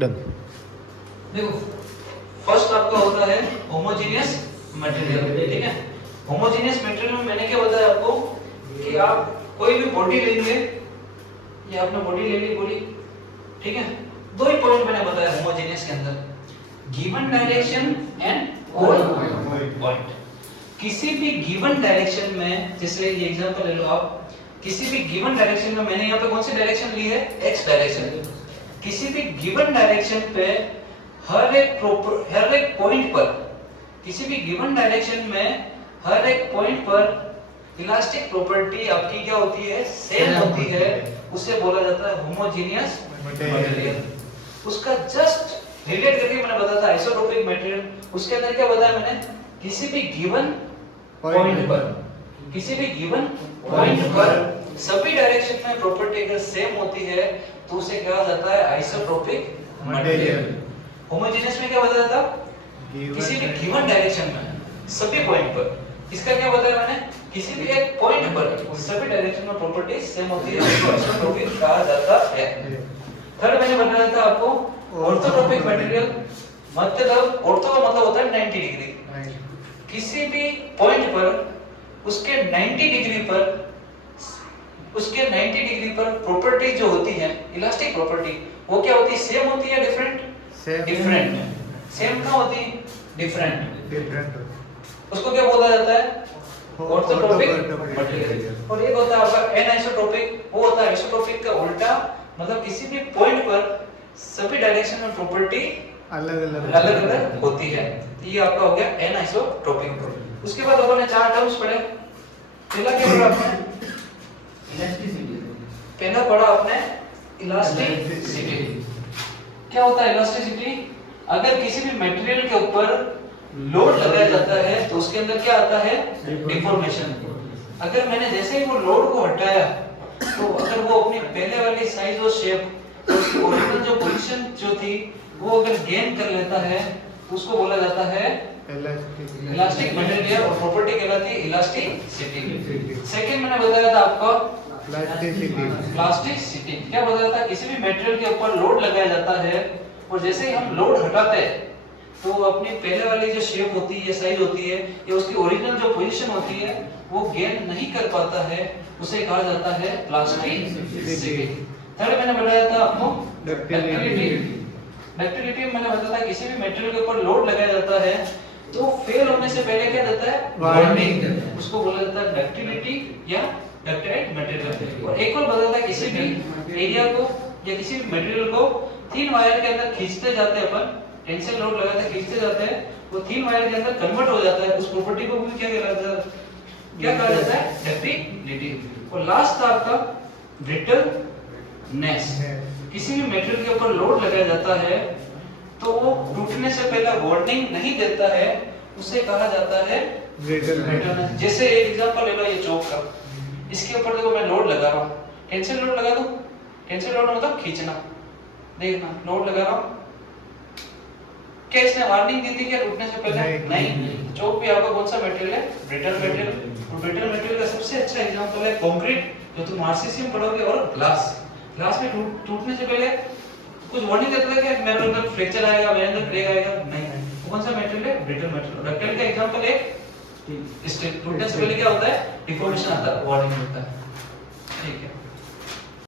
Done. देखो first आपका होता है होमोजेनियस मटेरियल, ठीक है। होमोजेनियस मटेरियल में मैंने क्या बताया आपको कि आप कोई भी बॉडी लेंगे, ये आपने बॉडी ले ली पूरी, ठीक है। दो ही पॉइंट मैंने बताया होमोजेनियस के अंदर, गिवन डायरेक्शन एंड पॉइंट। किसी भी गिवन डायरेक्शन में, जैसे ये एग्जांपल ले लो आप, किसी भी गिवन डायरेक्शन में, मैंने यहाँ पे कौन सी डायरेक्शन ली है, एक्स डायरेक्शन। किसी भी गिवन डायरेक्शन पे हर एक पॉइंट पर, किसी भी गिवन डायरेक्शन में हर एक पॉइंट पर इलास्टिक प्रॉपर्टी आपकी क्या होती है, सेम होती है, उसे बोला जाता है होमोजेनियस मटेरियल। उसका जस्ट रिलेट करके मैंने बताया था आइसोट्रोपिक मटेरियल, उसके अंदर क्या बताया मैंने, किसी भी गिवन पॉइंट पर, किसी भी गिवन पॉइंट पर सभी डायरेक्शन में प्रॉपर्टी अगर सेम होती है तो उसे कहा जाता है आइसोट्रोपिक मटेरियल। होमोजेनियस में क्या बताया था, किसी भी गिवन डायरेक्शन में सभी पॉइंट पर, इसका क्या बताया मैंने, किसी भी एक पॉइंट पर सभी डायरेक्शन में प्रॉपर्टी सेम होती है, उसको आइसोट्रोपिक कहा जाता है। थर्ड मैंने बताया था आपको ऑर्थोट्रोपिक मटेरियल, मतलब ऑर्थो का मतलब होता है 90 डिग्री। किसी भी पॉइंट पर उसके 90 डिग्री पर, उसके 90 डिग्री पर प्रॉपर्टी जो होती है इलास्टिक प्रॉपर्टी, वो क्या होती है, सेम होती है, डिफरेंट, डिफरेंट। सेम कहाँ होती है, डिफरेंट। उसको क्या बोला जाता है, ऑर्थोट्रोपिक मटेरियल। और एक होता है आपका एनआइसोट्रोपिक, वो होता है आइसोट्रोपिक का उल्टा, मतलब किसी भी पॉइंट पर सभी डायरेक्शन में प्रॉपर्टी अलग-अलग होती है। ये आपका हो गया एनआइसोट्रोपिक। उसके बाद अपन ने चार टर्म्स पढ़े। पहला क्या पढ़ा आपने, इलास्टिसिटी। पहला पढ़ा आपने इलास्टिसिटी। क्या होता है इलास्टिसिटी, अगर किसी भी मटेरियल के ऊपर लोड लगाया जाता है तो उसके अंदर क्या आता है, डिफॉर्मेशन। अगर मैंने जैसे ही वो लोड को हटाया तो अगर वो अपनी पहले वाली साइज और शेप, उसकी ओरिजिनल जो पोजीशन जो थी वो अगर गेन कर लेता है तो उसको बोला जाता है इलास्टिक मटेरियल, और प्रॉपर्टी कहलाती है इलास्टिसिटी। सेकंड मैंने बताया था आपको प्लास्टिसिटी। क्या बताया था, किसी भी मटेरियल के ऊपर लोड लगाया जाता है और जैसे ही हम लोड हटाते हैं तो अपनी पहले वाली जो शेप होती है, साइज होती है, या उसकी ओरिजिनल जो पोजीशन होती है वो गेन नहीं कर पाता है, उसे कहा जाता है प्लास्टिसिटी। थर्ड मैंने बताया था आपको डक्टिलिटी। डक्टिलिटी में मैंने बताया था किसी भी मटेरियल के ऊपर लोड लगाया जाता है तो फेल होने से पहले क्या देता है, वार्निंग, उसको बोला जाता है डक्टिलिटी या डक्टाइल मटेरियल। और एक और बताया था किसी भी एरिया को या किसी भी मटेरियल को थिन वायर के अंदर खींचते जाते हैं, अपन टेंशन लोड लगाते हैं, खींचते जाते हैं, वो थिन वायर के अंदर कन्वर्ट हो जाता है, उस प्रॉपर्टी को भी क्या कहलाता है, क्या कहा जाता है, डक्टिलिटी। और लास्ट था आपका ब्रिटलनेस। किसी भी मटेरियल के ऊपर लोड लगाया जाता है तो वो टूटने से पहले वार्निंग नहीं देता है, उसे कहा जाता है ब्रिटलनेस। जैसे एक एग्जांपल ले लो, ये चौक का, इसके ऊपर देखो मैं लोड लगा रहा हूँ, टेंशन लोड लगा दूं, टेंशन लोड मतलब खींचना, देखना लोड लगा रहा हूँ, क्या इसने वार्निंग दी थी क्या टूटने से पहले, नहीं। चौक भी आपका कौन सा मटेरियल है, ब्रिटल मटेरियल। और ब्रिटल मटेरियल का सबसे अच्छा एग्जांपल है कंक्रीट, जो तुम आरसीसी में पढ़ोगे, और ग्लास। ग्लास में टूटने से पहले कुछ वार्निंग देता है कि मेरे अंदर फ्रैक्चर आएगा, मेरे अंदर क्रैक आएगा, नहीं। वो कौन सा मटेरियल है, ब्रिटल मटेरियल। डक्टाइल का एग्जांपल है स्टील। टूटने से पहले क्या होता है, डिफॉर्मेशन आता है, वार्निंग होता है, ठीक है।